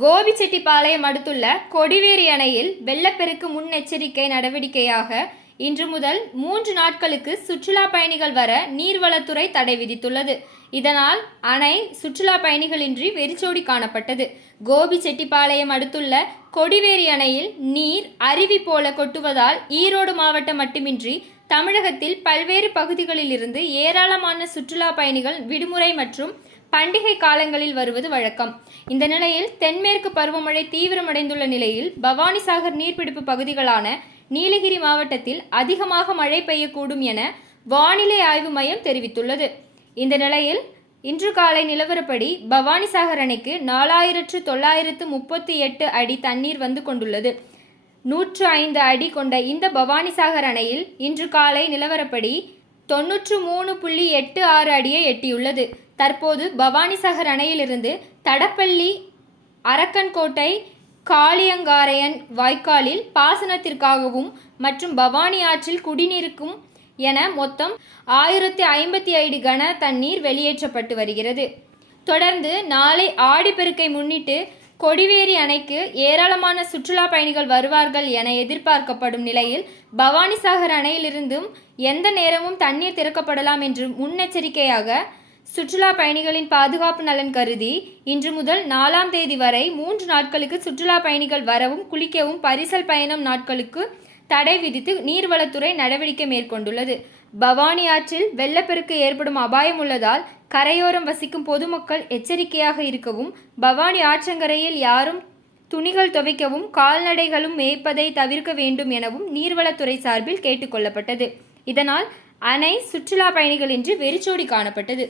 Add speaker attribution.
Speaker 1: கோபிச்செட்டிப்பாளையம் அடுத்துள்ள கொடிவேரி அணையில் வெள்ளப்பெருக்கு முன்னெச்சரிக்கை நடவடிக்கையாக இன்று முதல் மூன்று நாட்களுக்கு சுற்றுலா பயணிகள் வர நீர்வளத்துறை தடை விதித்துள்ளது. இதனால் அணை சுற்றுலா பயணிகளின்றி வெறிச்சோடி காணப்பட்டது. கோபிச்செட்டிப்பாளையம் அடுத்துள்ள கொடிவேரி அணையில் நீர் அருவி போல கொட்டுவதால் ஈரோடு மாவட்டம் மட்டுமின்றி தமிழகத்தில் பல்வேறு பகுதிகளிலிருந்து ஏராளமான சுற்றுலா பயணிகள் விடுமுறை மற்றும் பண்டிகை காலங்களில் வருவது வழக்கம். இந்த நிலையில் தென்மேற்கு பருவமழை தீவிரமடைந்துள்ள நிலையில் பவானிசாகர் நீர்பிடிப்பு பகுதிகளான நீலகிரி மாவட்டத்தில் அதிகமாக மழை பெய்யக்கூடும் என வானிலை ஆய்வு மையம் தெரிவித்துள்ளது. இந்த நிலையில் இன்று காலை நிலவரப்படி பவானிசாகர் அணைக்கு நாலாயிரத்து தொள்ளாயிரத்து முப்பத்தி எட்டு அடி தண்ணீர் வந்து கொண்டுள்ளது. நூற்று ஐந்து அடி கொண்ட இந்த பவானிசாகர் அணையில் இன்று காலை நிலவரப்படி தொன்னூற்று மூணு புள்ளி எட்டு ஆறு அடியை எட்டியுள்ளது. தற்போது பவானிசாகர் அணையிலிருந்து தடப்பள்ளி அரக்கன்கோட்டை காளியங்காரையன் வாய்க்காலில் பாசனத்திற்காகவும் மற்றும் பவானி ஆற்றில் குடிநீருக்கும் என மொத்தம் ஆயிரத்தி ஐம்பத்தி ஐந்து கன தண்ணீர் வெளியேற்றப்பட்டு வருகிறது. தொடர்ந்து நாளை ஆடிப்பெருக்கை முன்னிட்டு கொடிவேரி அணைக்கு ஏராளமான சுற்றுலா பயணிகள் வருவார்கள் என எதிர்பார்க்கப்படும் நிலையில் பவானிசாகர் அணையிலிருந்தும் எந்த நேரமும் தண்ணீர் திறக்கப்படலாம் என்று முன்னெச்சரிக்கையாக சுற்றுலா பயணிகளின் பாதுகாப்பு நலன் கருதி இன்று முதல் நாலாம் தேதி வரை மூன்று நாட்களுக்கு சுற்றுலா பயணிகள் வரவும் குளிக்கவும் பரிசல் பயணம் நாட்களுக்கு தடை விதித்து நீர்வளத்துறை நடவடிக்கை மேற்கொண்டுள்ளது. பவானி ஆற்றில் வெள்ளப்பெருக்கு ஏற்படும் அபாயம் உள்ளதால் கரையோரம் வசிக்கும் பொதுமக்கள் எச்சரிக்கையாக இருக்கவும் பவானி ஆற்றங்கரையில் யாரும் துணிகள் துவைக்கவும் கால்நடைகளும் மேய்ப்பதை தவிர்க்க வேண்டும் எனவும் நீர்வளத்துறை சார்பில் கேட்டுக்கொள்ளப்பட்டது இதனால் அணை சுற்றுலா பயணிகளின்றி வெறிச்சோடி காணப்பட்டது.